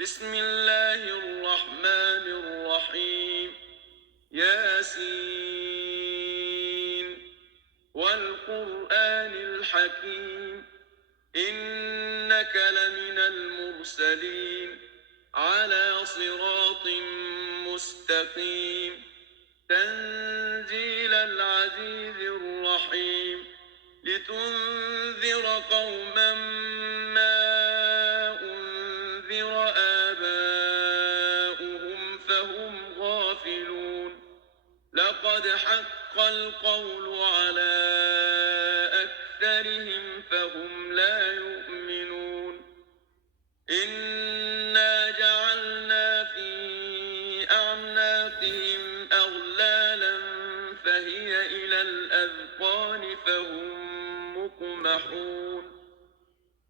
بسم الله الرحمن الرحيم. ياسين والقرآن الحكيم إنك لمن المرسلين على صراط مستقيم تنزيل العزيز الرحيم لتنذر قوما ما أنذر آباؤهم فهم غافلون لقد حق القول على أكثرهم فهم لا يؤمنون إنا جعلنا في أعناقهم أغلالا فهي إلى الأذقان فهم مقمحون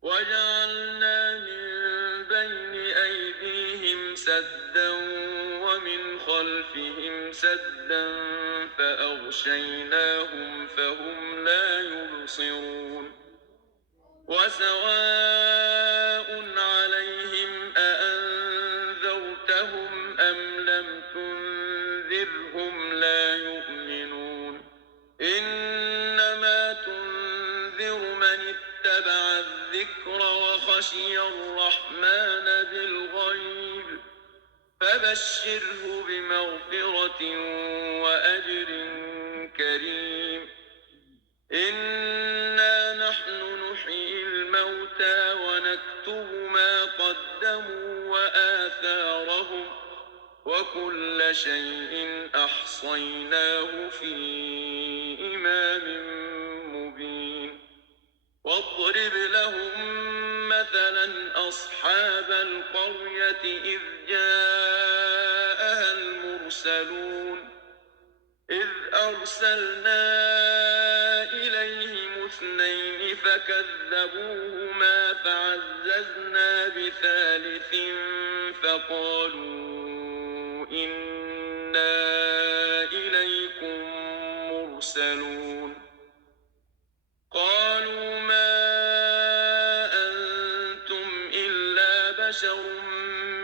وجعلنا من بين أيديهم سدا ومن خلفهم سدا فأغشيناهم فهم لا يبصرون وسواء عليهم أأنذرتهم أم لم تنذرهم لا يؤمنون إنما تنذر من اتبع الذكر وخشي الرحمن بالغيب فبشره بمغفرة وأجر كريم إنا نحن نحيي الموتى ونكتب ما قدموا وآثارهم وكل شيء أحصيناه في إمام مبين واضرب لهم مثلا أصحاب القرية إذ جاءها المرسلون إذ أرسلنا إليهم اثنين فكذبوهما فعززنا بثالث فقالوا إنا إليكم مرسلون قالوا ما أنتم إلا بشر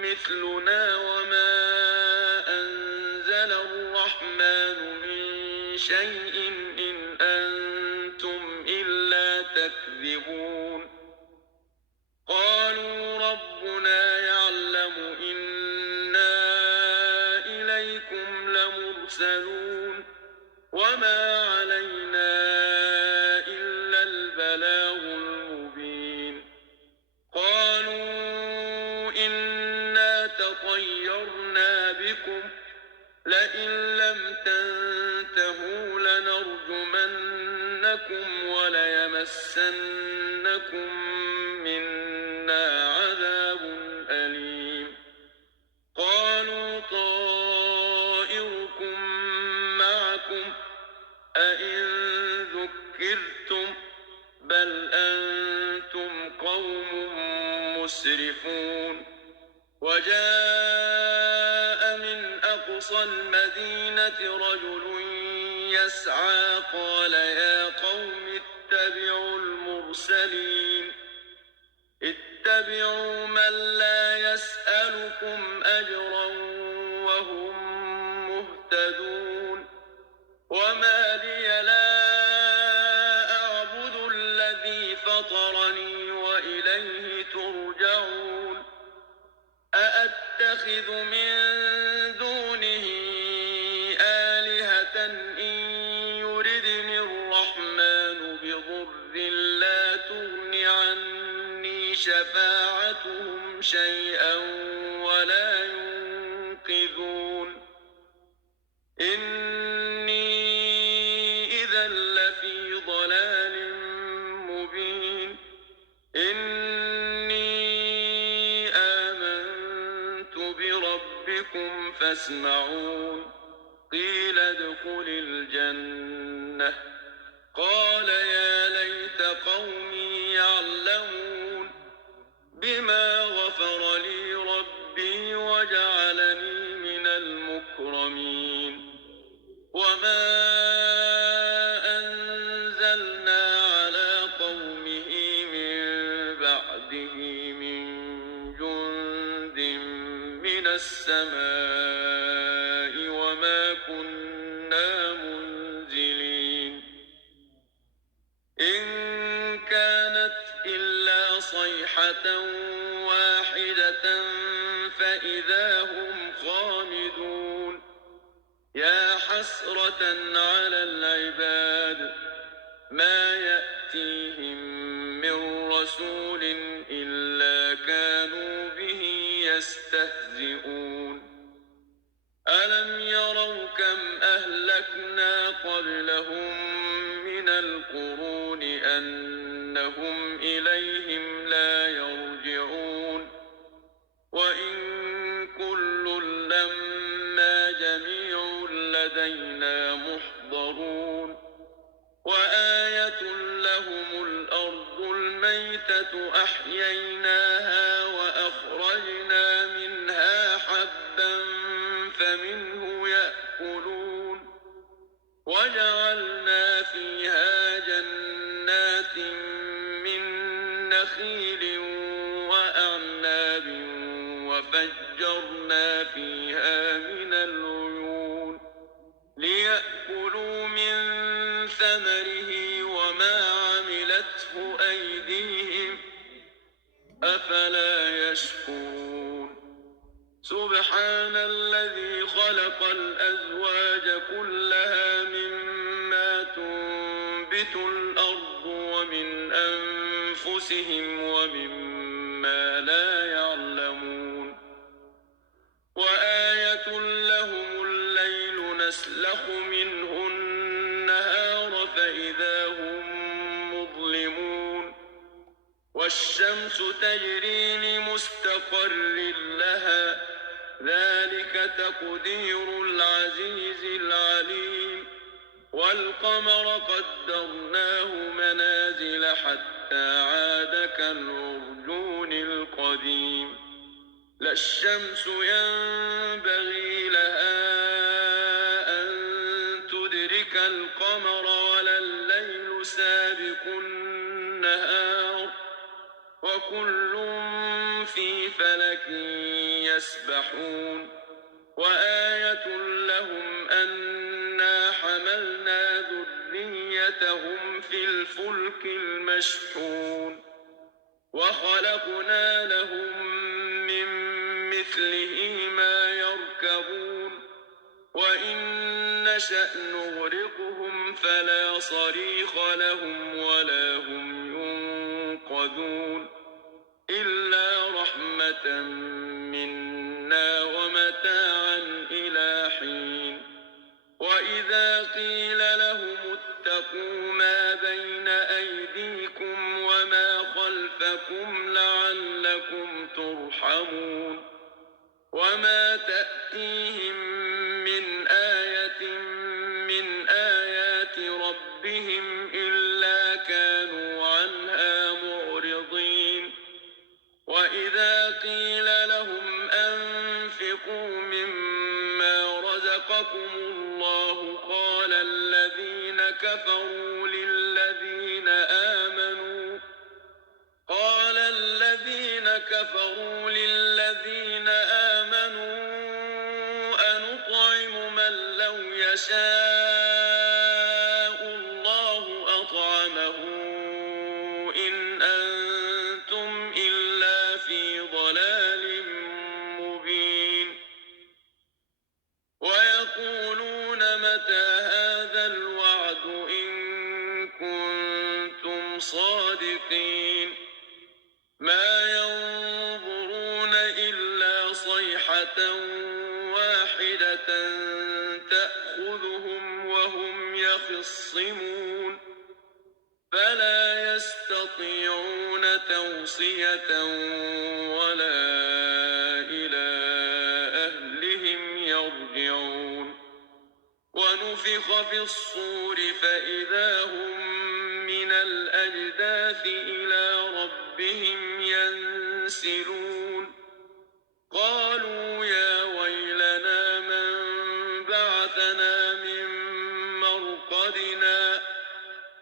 مثلنا وما أنزل الرحمن من شيء إن أنتم إلا تكذبون قالوا ربنا يعلم إنا إليكم لمرسلون وما علينا إلا البلاغ المبين قالوا إنا تطيرنا بكم لئن لم تنتهوا لنرجمنكم وليمسنكم منا عذاب أليم قالوا طائركم معكم أئن ذكرتم بل أنتم قوم مسرفون وجاء من أقصى المدينة رجل يسعى قال يا قوم اتبعوا المرسلين اتبعوا من لا يسألكم أجرا وهم مهتدون وما لي لا أعبد الذي فطرني وإليه ترجعون أأتخذ من دونه آلهة إن يردني الرحمن بضر لا تغن عني شفاعتهم شيئا ولا ينقذون إني إذا لفي ضلال مبين إني آمنت بربكم فاسمعون قيل ادخل الجنة قال يا ليت قومي يعلمون بما غفر لي ربي وجعلني من المكرمين وما أنزلنا على قومه من بعده من جند صيحة واحدة فإذا هم خامدون يا حسرة على العباد ما يأتيهم من رسول إلا كانوا به يستهزئون ألم يروا كم أهلكنا قبلهم من القرون أنهم إليهم لا يرجعون وإن كل لما جميع لدينا محضرون وآية لهم الأرض الميتة أحييناها وأخرجنا منها حبا فمنه يأكلون وجعلنا فيها جنات من نخيل وأعناب وفجرنا فيها من العيون ليأكلوا من ثمره وما عملته أيديهم أفلا يشكرون سبحان الذي خلق الأزواج كلها مما تنبت الأرض ومن أنفسهم ومما لا يعلمون وآية لهم الليل نسلخ منه النهار فإذا هم مظلمون والشمس تجري لمستقر لها ذلك تقدير العزيز العليم والقمر قدرناه منازل حتى عاد كالعرجون القديم لا الشمس ينبغي لها أن تدرك القمر ولا الليل سابق النهار وكل في فلك يسبحون وآية لهم أنا حملنا ذريتهم في الفلك المشحون وخلقنا لهم من مثله ما يركبون وإن نشأ نغرقهم فلا صريخ لهم ولا هم ينقذون إلا رحمة منا ومتاعا إلى حين وإذا قيل لهم اتقوا ما بين أيديكم وما خلفكم لعلكم ترحمون وما تأتيهم من آية من آيات ربهم إلا كانوا عنها معرضين وإذا قيل لهم أنفقوا مما رزقكم الله قال الذين كفروا للذين آمنوا أنطعم من لو يشاء الله أطعمه إن أنتم إلا في ضلال مبين ويقولون متى هذا الوعد إن كنتم صادقين ما ينظرون إلا صيحة واحدة تأخذهم وهم يخصمون فلا يستطيعون توصية ولا إلى أهلهم يرجعون ونفخ في الصور فإذا هم من الأجداث إلى ربهم ينسلون قالوا يا ويلنا من بعثنا من مرقدنا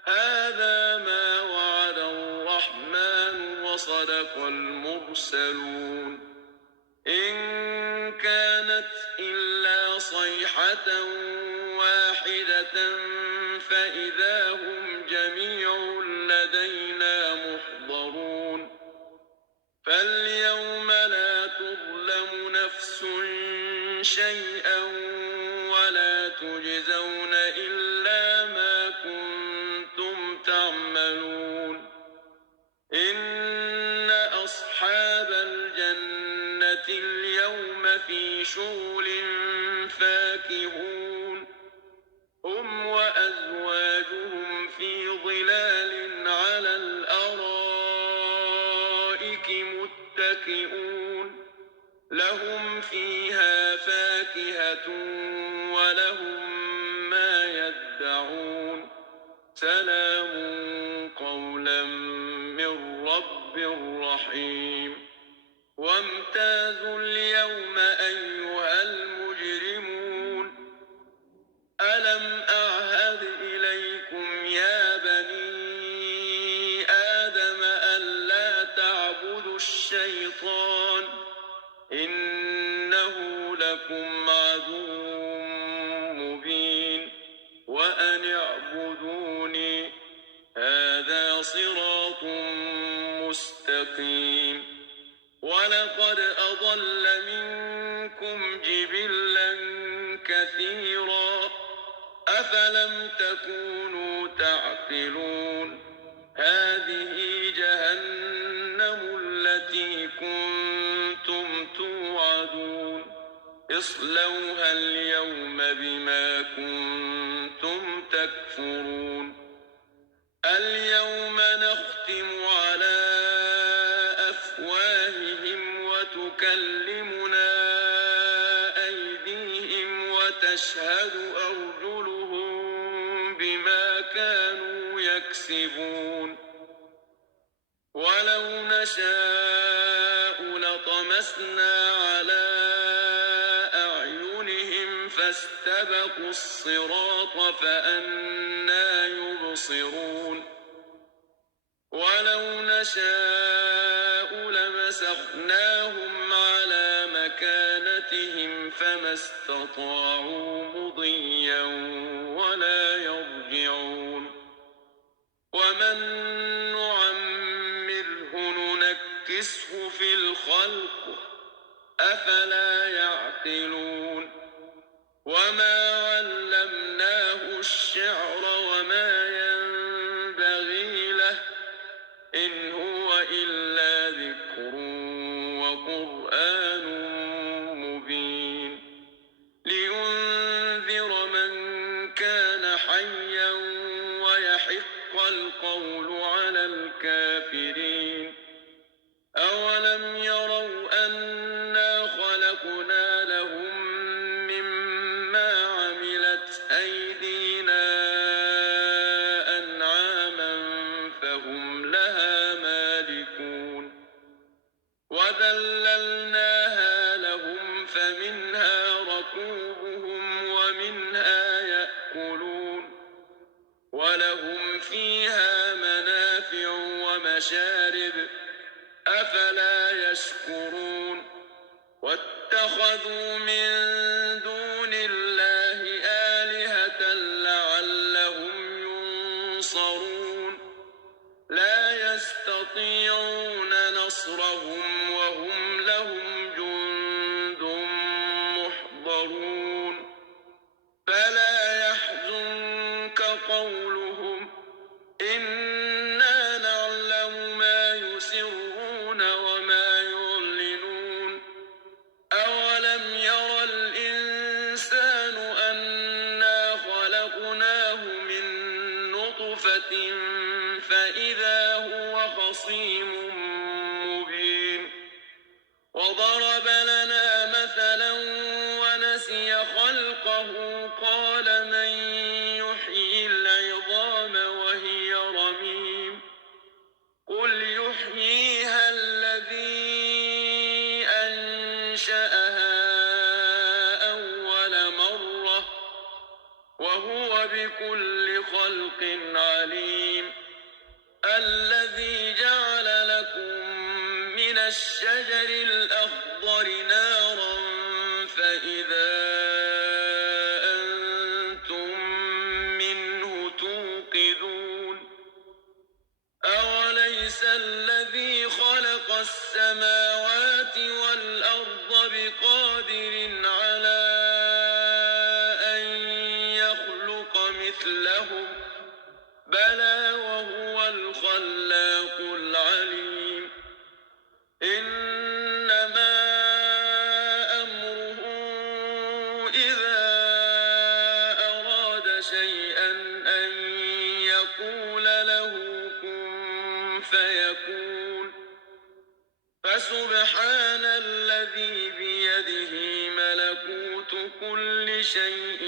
هذا ما وعد الرحمن وصدق المرسلون إن كانت إلا صيحة واحدة فإذا هم جميع لدينا محضرون فاليوم لا تظلم نفس شيئا ولا تجزون إلا ما كنتم تعملون إن أصحاب الجنة اليوم في شغل فاكهون هم وأزواجهم في ظلال على الأرائك متكئون لهم فيها فاكهة ولهم ما يدعون سلام قولا من رب رحيم وامتازوا اليوم أيها المجرمون ألم أعهد إليكم يا بني آدم ألا تعبدوا الشيطان إنه لكم عدو مبين وأن اعبدوني هذا صراط مستقيم ولقد أضل منكم جبلا كثيرا أفلم تكونوا تعقلون هذه جهنم التي كنتم توعدون اصلوها اليوم بما كنتم تكفرون اليوم نختم على أفواههم وتكلمنا أيديهم وتشهد أرجلهم بما كانوا يكسبون ولو نشاء لطمسنا على أعينهم فاستبقوا الصراط فأنى يبصرون ولو نشاء لمسخناهم على مكانتهم فما استطاعوا مضيا ولا يرجعون ومن نعمره ننكسه في الخلق أفلا يعقلون وما علمناه الشعر وما ينبغي له إن هو إلا ذكر وقرآن مبين لينذر من كان حيا ويحق القول على الكافرين أولم يروا أنا خلقنا لهم مما عملت أيدينا أنعاما فهم لها مالكون وذللناها لهم فمنها ركوبهم ومنها يأكلون ولهم فيها منافع ومشارب أفلا يشكرون واتخذوا من دون الله آلهة لعلهم ينصرون لا يستطيعون نصرهم وهم لهم جند محضرون فلا يحزنك قولهم إنا نعلم ما يسرون وما يعلنون أولم ير الإنسان أنا خلقناه من نطفة فإذا هو خصيم مبين وضرب لنا مثلا ونسي خلقه قال من يحيي العظام وهي رميم قل يحييها الذي أنشأها أول مرة وهو بكل خلق عليم الذي جعل لكم من الشجر الأخضر نارا فإذا أنتم منه توقدون أوليس الذي خلق السماوات والأرض بقادر على أن يخلق مثلهم بلى وهو الخلاق العليم إنما أمره إذا أراد شيئا أن يقول له كن فيكون فسبحان الذي بيده ملكوت كل شيء